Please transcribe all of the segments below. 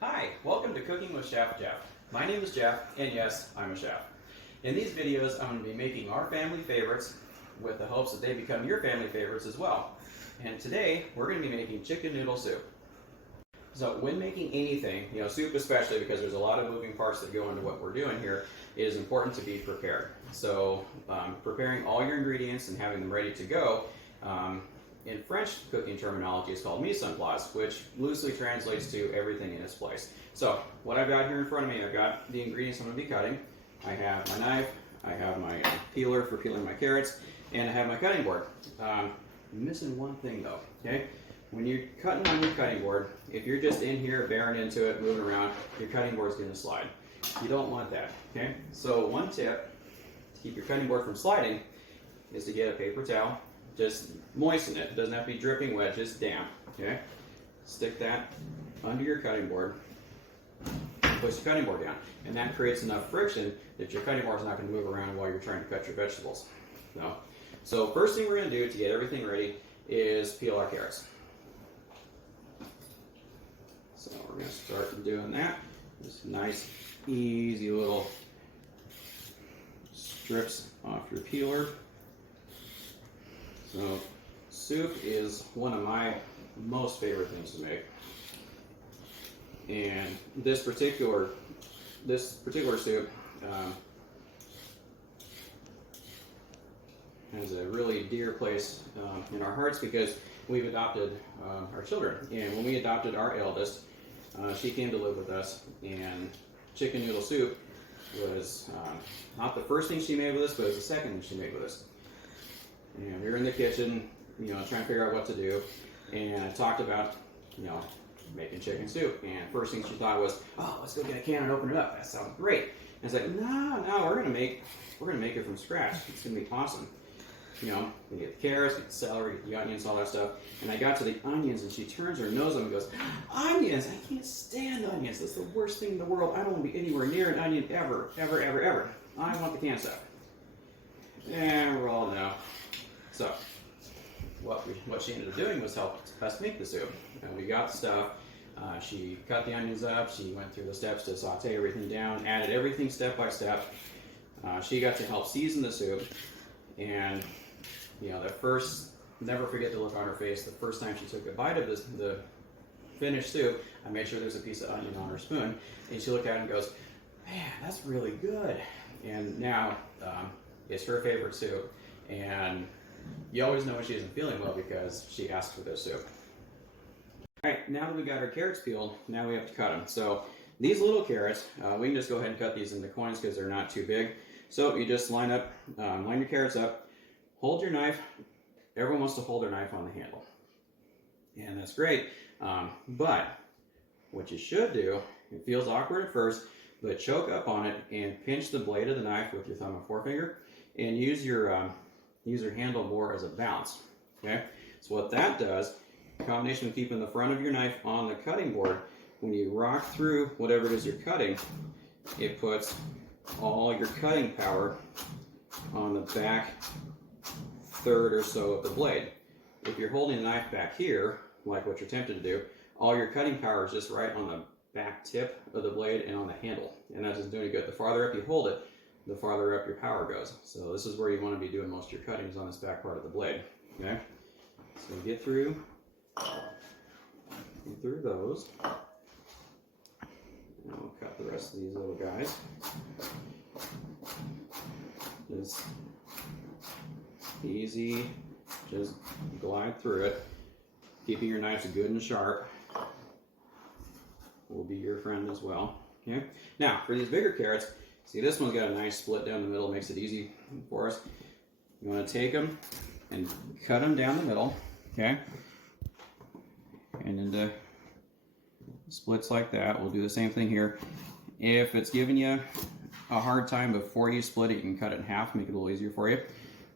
Hi, welcome to Cooking with Chef Jeff. My name is Jeff, and yes, I'm a chef. In these videos, I'm going to be making our family favorites with the hopes that they become your family favorites as well. And today, we're going to be making chicken noodle soup. So when making anything, soup especially, because there's a lot of moving parts that go into what we're doing here, it is important to be prepared. So preparing all your ingredients and having them ready to go, in French cooking terminology, is called mise en place, which loosely translates to everything in its place. So what I've got here in front of me, I've got the ingredients I'm going to be cutting. I have my knife, I have my peeler for peeling my carrots, and I have my cutting board. I'm missing one thing though, okay? When you're cutting on your cutting board, if you're just in here bearing into it, moving around, your cutting board's going to slide. You don't want that, okay? So one tip to keep your cutting board from sliding is to get a paper towel. Just moisten it. It doesn't have to be dripping wet, just damp, okay? Stick that under your cutting board, push the cutting board down, and that creates enough friction that your cutting board is not going to move around while you're trying to cut your vegetables. So first thing we're going to do to get everything ready is peel our carrots. So we're going to start doing that. Just nice, easy little strips off your peeler. So soup is one of my most favorite things to make. And this particular soup has a really dear place in our hearts because we've adopted our children. And when we adopted our eldest, she came to live with us, and chicken noodle soup was not the first thing she made with us, but it was the second thing she made with us. And we were in the kitchen, trying to figure out what to do, and I talked about, making chicken soup. And first thing she thought was, "Oh, let's go get a can and open it up. That sounds great." And I was like, "No, we're gonna make it from scratch. It's gonna be awesome." We get the carrots, get the celery, get the onions, all that stuff. And I got to the onions, and she turns her nose up and goes, "Onions! I can't stand onions. That's the worst thing in the world. I don't want to be anywhere near an onion ever, ever, ever, ever. I want the canned stuff." And we're all no. So what she ended up doing was help us make the soup. And we got the stuff. She cut the onions up. She went through the steps to saute everything down, added everything step by step. She got to help season the soup. And never forget the look on her face the first time she took a bite of the finished soup. I made sure there's a piece of onion on her spoon, and she looked at it and goes, "Man, that's really good." And now it's her favorite soup, and you always know when she isn't feeling well because she asked for this soup. All right, now that we got our carrots peeled, now we have to cut them. So these little carrots, we can just go ahead and cut these into coins because they're not too big. So you just line your carrots up, hold your knife. Everyone wants to hold their knife on the handle, and that's great. But what you should do, it feels awkward at first, but choke up on it and pinch the blade of the knife with your thumb and forefinger, and use your handle more as a bounce. Okay, so what that does, in combination with keeping the front of your knife on the cutting board, when you rock through whatever it is you're cutting, it puts all your cutting power on the back third or so of the blade. If you're holding the knife back here, like what you're tempted to do, all your cutting power is just right on the back tip of the blade and on the handle, and that doesn't do any good. The farther up you hold it, the farther up your power goes. So this is where you want to be doing most of your cuttings, on this back part of the blade. Okay, so get through those. And we'll cut the rest of these little guys. Just easy, just glide through it. Keeping your knives good and sharp will be your friend as well. Okay. Now for these bigger carrots, see, this one's got a nice split down the middle, makes it easy for us. You want to take them and cut them down the middle, okay? And into splits like that. We'll do the same thing here. If it's giving you a hard time before you split it, you can cut it in half, make it a little easier for you.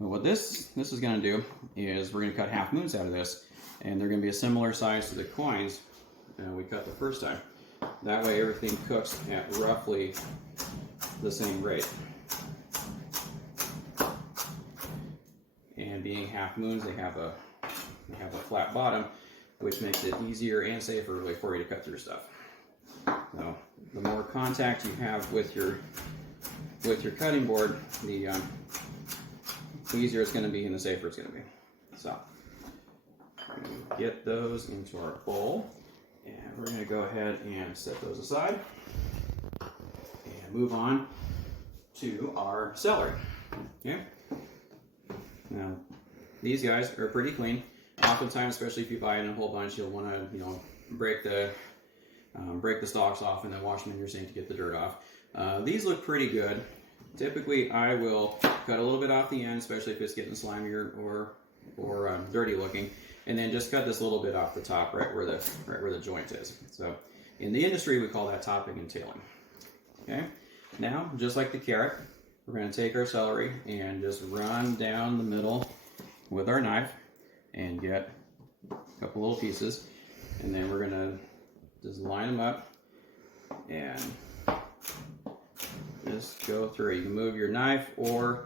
But what this is going to do is we're going to cut half moons out of this, and they're going to be a similar size to the coins we cut the first time. That way everything cooks at roughly the same rate. And being half moons, they have a flat bottom, which makes it easier and safer way for you to cut through stuff. All So the more contact you have with your cutting board, the easier it's going to be and the safer it's going to be. So get those into our bowl, and we're going to go ahead and set those aside and move on to our celery. Okay. Now these guys are pretty clean. Oftentimes, especially if you buy it in a whole bunch, you'll want to break the stalks off and then wash them in your sink to get the dirt off. These look pretty good. Typically, I will cut a little bit off the end, especially if it's getting slimy or dirty looking, and then just cut this little bit off the top, right where the joint is. So, in the industry, we call that topping and tailing. Okay. Now, just like the carrot, we're going to take our celery and just run down the middle with our knife and get a couple little pieces, and then we're going to just line them up and just go through. You can move your knife, or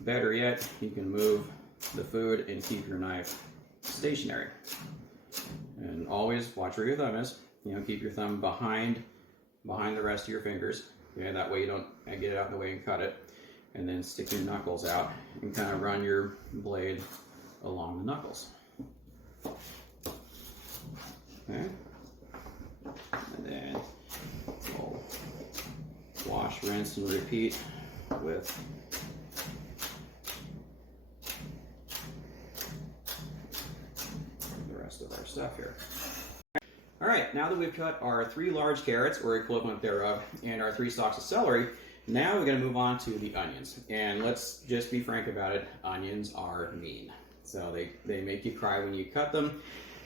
better yet, you can move the food and keep your knife stationary. And always watch where your thumb is. Keep your thumb behind the rest of your fingers. Okay, that way you don't get it out of the way and cut it. And then stick your knuckles out and kind of run your blade along the knuckles. Okay. And then we'll wash, rinse, and repeat with the rest of our stuff here. All right, now that we've cut our 3 large carrots, or equivalent thereof, and our 3 stalks of celery, now we're going to move on to the onions. And let's just be frank about it, onions are mean. So they make you cry when you cut them.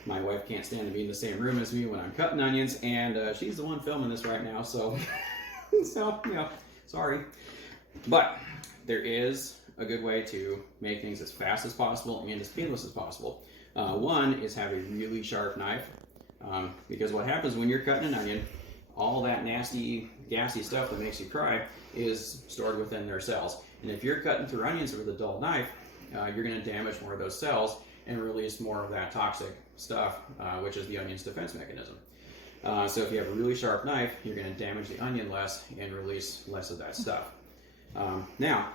My wife can't stand to be in the same room as me when I'm cutting onions, and she's the one filming this right now, so, sorry. But there is a good way to make things as fast as possible and as painless as possible. One is have a really sharp knife, because what happens when you're cutting an onion, all that nasty, gassy stuff that makes you cry is stored within their cells. And if you're cutting through onions with a dull knife, you're going to damage more of those cells and release more of that toxic stuff, which is the onion's defense mechanism. So if you have a really sharp knife, you're going to damage the onion less and release less of that stuff. Now,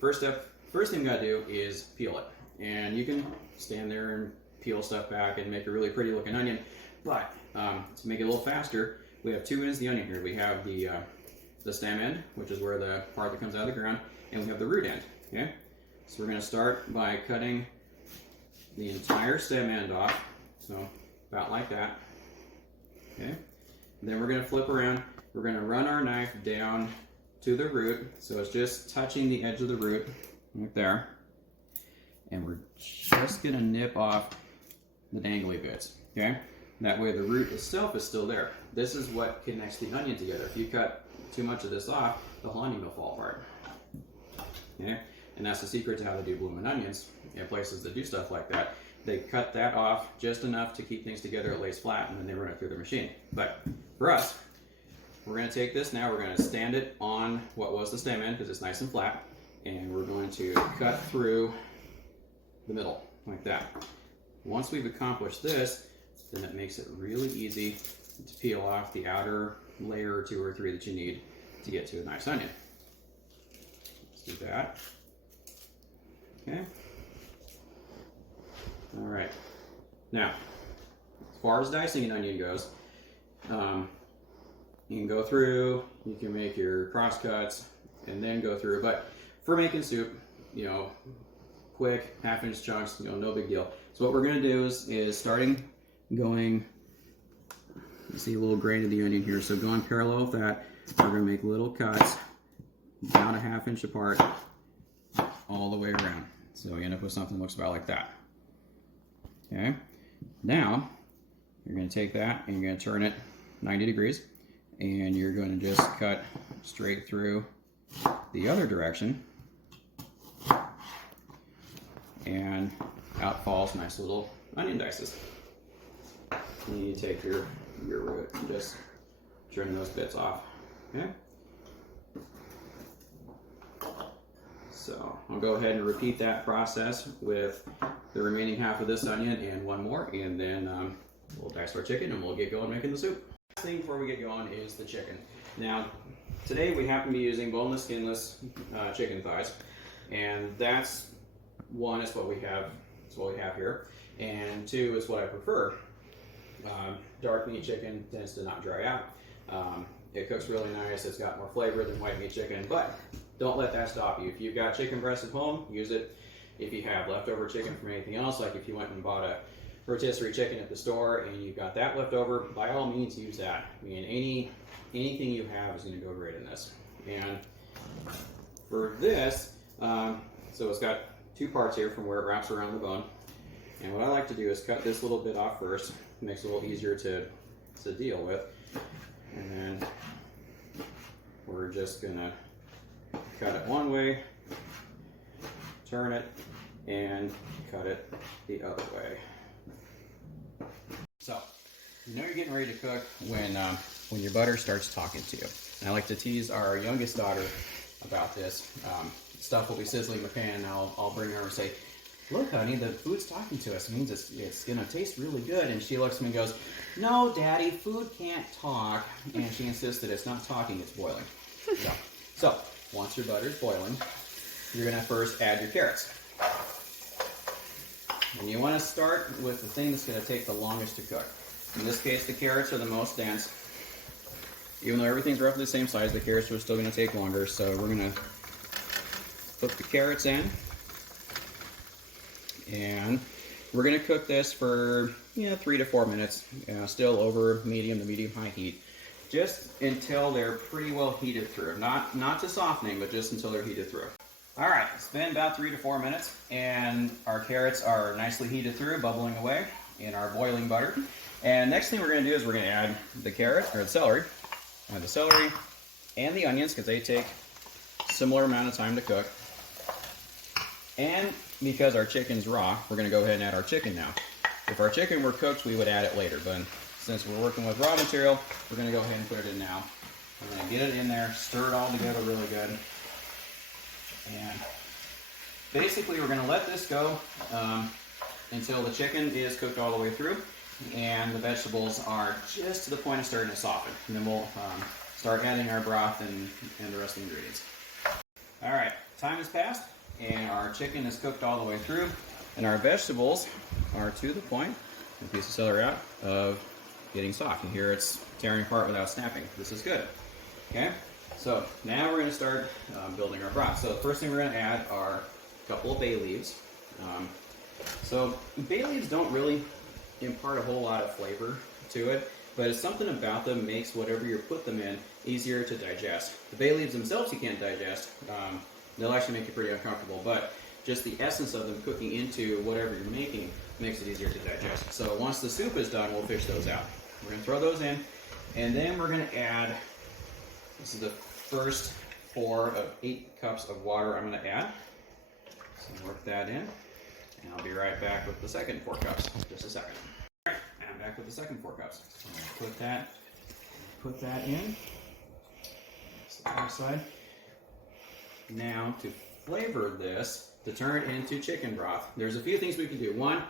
first thing you got to do is peel it. And you can stand there and peel stuff back and make a really pretty looking onion. But to make it a little faster, we have 2 ends of the onion here. We have the stem end, which is where the part that comes out of the ground, and we have the root end. Okay, so we're going to start by cutting the entire stem end off, so about like that. Okay, then we're going to flip around. We're going to run our knife down to the root, so it's just touching the edge of the root, right there. And we're just going to nip off the dangly bits. Okay. That way the root itself is still there. This is what connects the onion together. If you cut too much of this off, the whole onion will fall apart. Okay? And that's the secret to how they do blooming onions. Places that do stuff like that, they cut that off just enough to keep things together, it lays flat, and then they run it through the machine. But for us, we're going to take this now, we're going to stand it on what was the stem end because it's nice and flat, and we're going to cut through the middle like that. Once we've accomplished this, then it makes it really easy to peel off the outer layer or 2 or 3 that you need to get to a nice onion. Let's do that. Okay. All right. Now, as far as dicing an onion goes, you can go through, you can make your cross cuts, and then go through. But for making soup, quick 1/2 inch chunks, no big deal. So what we're going to do is starting going, you see a little grain of the onion here, so going parallel with that, we're going to make little cuts about 1/2 inch apart all the way around. So we end up with something that looks about like that. Okay, now you're going to take that and you're going to turn it 90 degrees, and you're going to just cut straight through the other direction, and out falls nice little onion dices. And you take your root and just trim those bits off. Okay. So I'll go ahead and repeat that process with the remaining half of this onion and one more, and then we'll dice our chicken and we'll get going making the soup. Thing before we get going is the chicken. Now, today we happen to be using boneless, skinless chicken thighs, and that's one is what we have. It's what we have here, and two is what I prefer. Dark meat chicken tends to not dry out. It cooks really nice. It's got more flavor than white meat chicken, but don't let that stop you. If you've got chicken breast at home, use it. If you have leftover chicken from anything else, like if you went and bought a rotisserie chicken at the store and you've got that left over, by all means use that. I mean, anything you have is going to go great in this. And for this, so it's got two parts here from where it wraps around the bone. And what I like to do is cut this little bit off first. It makes it a little easier to deal with. And then we're just gonna cut it one way, turn it, and cut it the other way. So, you know you're getting ready to cook when your butter starts talking to you. And I like to tease our youngest daughter about this. Stuff will be sizzling in the pan, and I'll bring her and say, "Look, honey, the food's talking to us. It means it's gonna taste really good." And she looks at me and goes, "No, Daddy, food can't talk." And she insists that it's not talking, it's boiling. So once your butter's boiling, you're gonna first add your carrots. And you want to start with the thing that's going to take the longest to cook. In this case, the carrots are the most dense. Even though everything's roughly the same size, the carrots are still going to take longer. So we're going to put the carrots in. And we're going to cook this for 3 to 4 minutes, still over medium to medium-high heat. Just until they're pretty well heated through. Not to softening, but just until they're heated through. All right, it's been about 3 to 4 minutes, and our carrots are nicely heated through, bubbling away in our boiling butter. And next thing we're going to do is we're going to add the carrots, or the celery, and the onions, because they take a similar amount of time to cook. And because our chicken's raw, we're going to go ahead and add our chicken now. If our chicken were cooked, we would add it later, but since we're working with raw material, we're going to go ahead and put it in now. We're going to get it in there, stir it all together really good. And basically we're going to let this go until the chicken is cooked all the way through and the vegetables are just to the point of starting to soften. And then we'll start adding our broth and the rest of the ingredients. Alright, time has passed and our chicken is cooked all the way through and our vegetables are to the point, a piece of celery out, of getting soft. And here it's tearing apart without snapping. This is good. Okay? So now we're going to start building our broth. So the first thing we're going to add are a couple of bay leaves. So bay leaves don't really impart a whole lot of flavor to it, but it's something about them makes whatever you put them in easier to digest. The bay leaves themselves you can't digest. They'll actually make you pretty uncomfortable, but just the essence of them cooking into whatever you're making makes it easier to digest. So once the soup is done, we'll fish those out. We're going to throw those in, and then we're going to add, this is the first 4 of 8 cups of water I'm going to add. So work that in, and I'll be right back with the second 4 cups in just a second. All right, I'm back with the second 4 cups. So I'm going to put that in. That's the other side. Now to flavor this, to turn it into chicken broth, there's a few things we can do. One,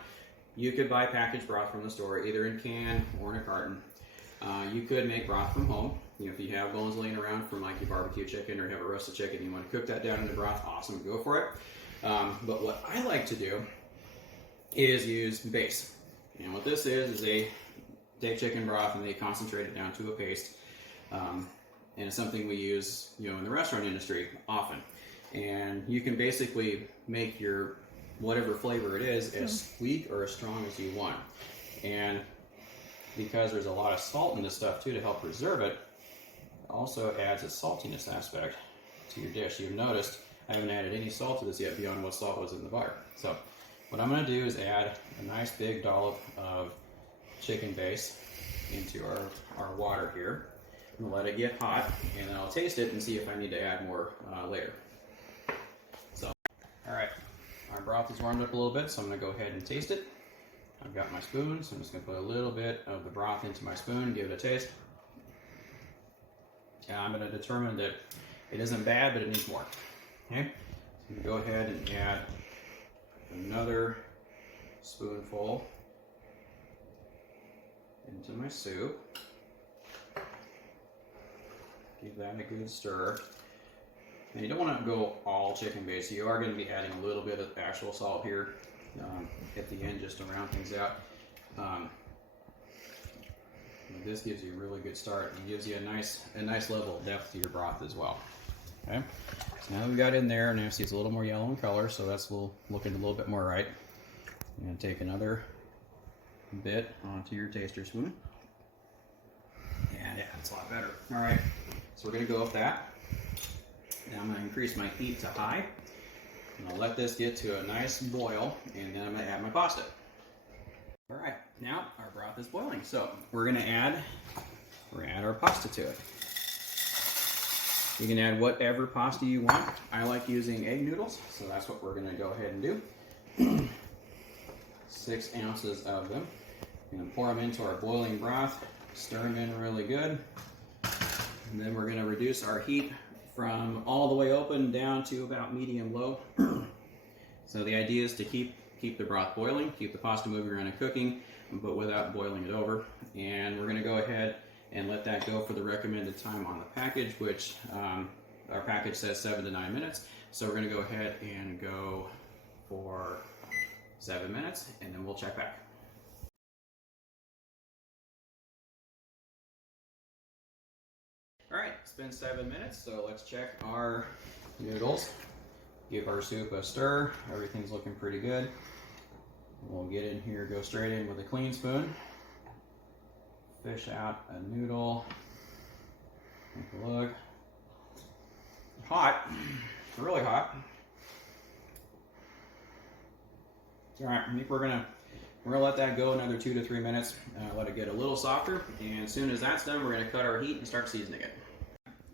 you could buy packaged broth from the store, either in can or in a carton. You could make broth from home. If you have bones laying around from like your barbecue chicken or you have a roasted chicken, you want to cook that down into broth, awesome, go for it. But what I like to do is use base. And what this is they take chicken broth and they concentrate it down to a paste. And it's something we use, in the restaurant industry often. And you can basically make your whatever flavor it is as sweet or as strong as you want. And because there's a lot of salt in this stuff too to help preserve it, also adds a saltiness aspect to your dish. You've noticed I haven't added any salt to this yet beyond what salt was in the butter. So what I'm going to do is add a nice big dollop of chicken base into our water here. I'm going to let it get hot, and then I'll taste it and see if I need to add more later. So, alright, our broth is warmed up a little bit, so I'm going to go ahead and taste it. I've got my spoon, so I'm just going to put a little bit of the broth into my spoon, give it a taste. And I'm going to determine that it isn't bad, but it needs more. Okay, so I'm going to go ahead and add another spoonful into my soup. Give that a good stir. And you don't want to go all chicken based. You are going to be adding a little bit of actual salt here at the end just to round things out. This gives you a really good start and gives you a nice level of depth to your broth as well. Okay, so now that we got in there, now see it's a little more yellow in color, so that's looking a little bit more right. I'm going to take another bit onto your taster spoon. Yeah, it's a lot better. All right, so we're going to go with that. Now I'm going to increase my heat to high. And I'll let this get to a nice boil, and then I'm going to add my pasta. All right, now our broth is boiling, so we're going to add our pasta to it. You can add whatever pasta you want. I like using egg noodles, so that's what we're going to go ahead and do. 6 ounces of them. We're going to pour them into our boiling broth, stir them in really good, and then we're going to reduce our heat from all the way open down to about medium low. So the idea is to keep the broth boiling, keep the pasta moving around and cooking, but without boiling it over. And we're going to go ahead and let that go for the recommended time on the package, which our package says 7 to 9 minutes. So we're going to go ahead and go for 7 minutes, and then we'll check back. All right, it's been 7 minutes, so let's check our noodles. Give our soup a stir. Everything's looking pretty good. We'll get in here, go straight in with a clean spoon. Fish out a noodle. Take a look. Hot, really hot. All right, I think we're gonna let that go another 2 to 3 minutes. Let it get a little softer, and as soon as that's done, we're gonna cut our heat and start seasoning it.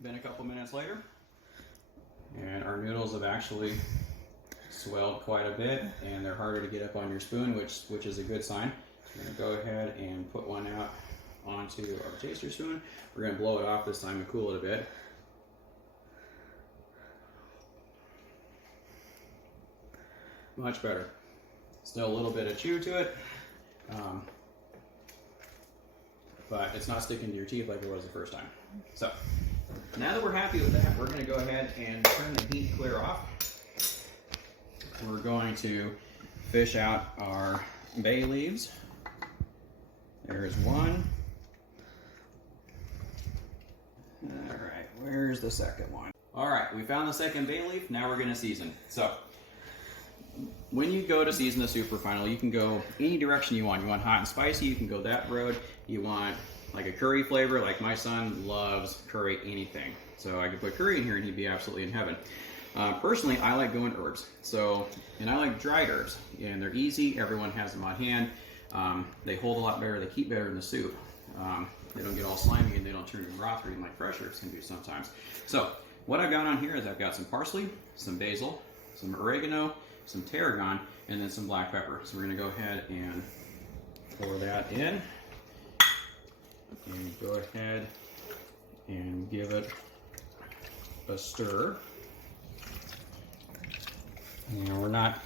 Been a couple minutes later, and our noodles have actually swelled quite a bit, and they're harder to get up on your spoon, which is a good sign. We're gonna go ahead and put one out onto our taster spoon. We're gonna blow it off this time and cool it a bit. Much better. Still a little bit of chew to it, but it's not sticking to your teeth like it was the first time. So now that we're happy with that, we're gonna go ahead and turn the heat clear off. We're going to fish out our bay leaves. There's one. All right, where's the second one? All right, we found the second bay leaf. Now we're gonna season. So when you go to season the soup or final, you can go any direction you want. You want hot and spicy, you can go that road. You want like a curry flavor, like my son loves curry anything. So I could put curry in here and he'd be absolutely in heaven. Personally, I like going herbs. And I like dried herbs, and they're easy. Everyone has them on hand. They hold a lot better. They keep better in the soup. They don't get all slimy and they don't turn your broth green like fresh herbs can do sometimes. So what I've got on here is I've got some parsley, some basil, some oregano, some tarragon, and then some black pepper. So we're gonna go ahead and pour that in. And go ahead and give it a stir. And we're not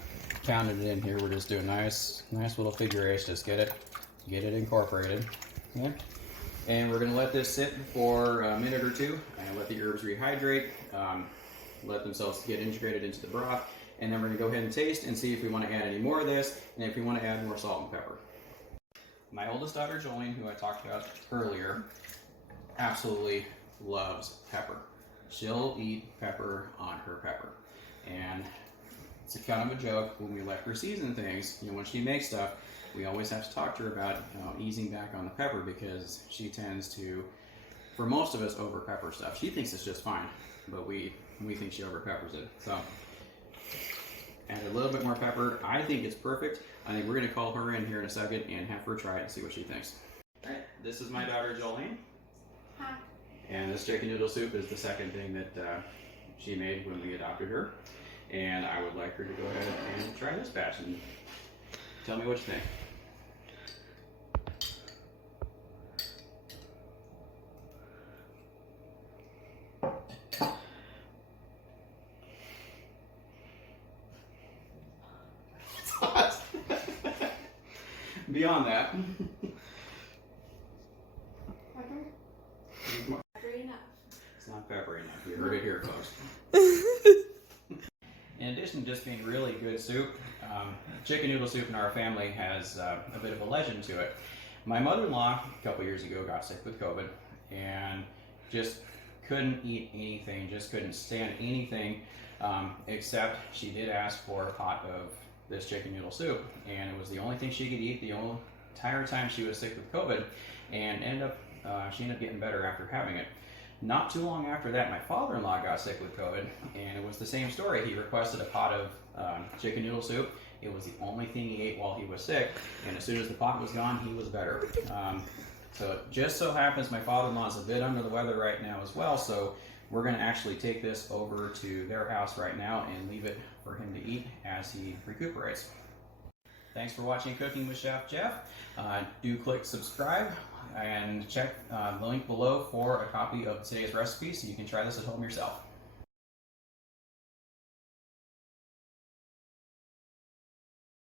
counting it in here. We're just doing nice little figure eights. Just get it incorporated. Okay. And we're gonna let this sit for a minute or two and let the herbs rehydrate, let themselves get integrated into the broth. And then we're gonna go ahead and taste and see if we want to add any more of this, and if we want to add more salt and pepper. My oldest daughter, Jolene, who I talked about earlier, absolutely loves pepper. She'll eat pepper on her pepper. And it's a kind of a joke when we let her season things. When she makes stuff, we always have to talk to her about easing back on the pepper, because she tends to, for most of us, over pepper stuff. She thinks it's just fine, but we think she over peppers it. So add a little bit more pepper. I think it's perfect. I think we're gonna call her in here in a second and have her try it and see what she thinks. All right, this is my daughter Jolene. Hi. And this chicken noodle soup is the second thing that she made when we adopted her. And I would like her to go ahead and try this batch and tell me what you think. Beyond that. Not very enough. It's not heard it here, folks. In addition to just being really good soup, chicken noodle soup in our family has a bit of a legend to it. My mother-in-law a couple years ago got sick with COVID and just couldn't eat anything, just couldn't stand anything, except she did ask for a pot of this chicken noodle soup, and it was the only thing she could eat the entire time she was sick with COVID, and she ended up getting better after having it. Not too long after that, my father-in-law got sick with COVID, and it was the same story. He requested a pot of chicken noodle soup. It was the only thing he ate while he was sick, and as soon as the pot was gone, he was better. So it just so happens my father-in-law is a bit under the weather right now as well, so we're going to actually take this over to their house right now and leave it for him to eat as he recuperates. Thanks for watching Cooking with Chef Jeff. Do click subscribe and check the link below for a copy of today's recipe so you can try this at home yourself.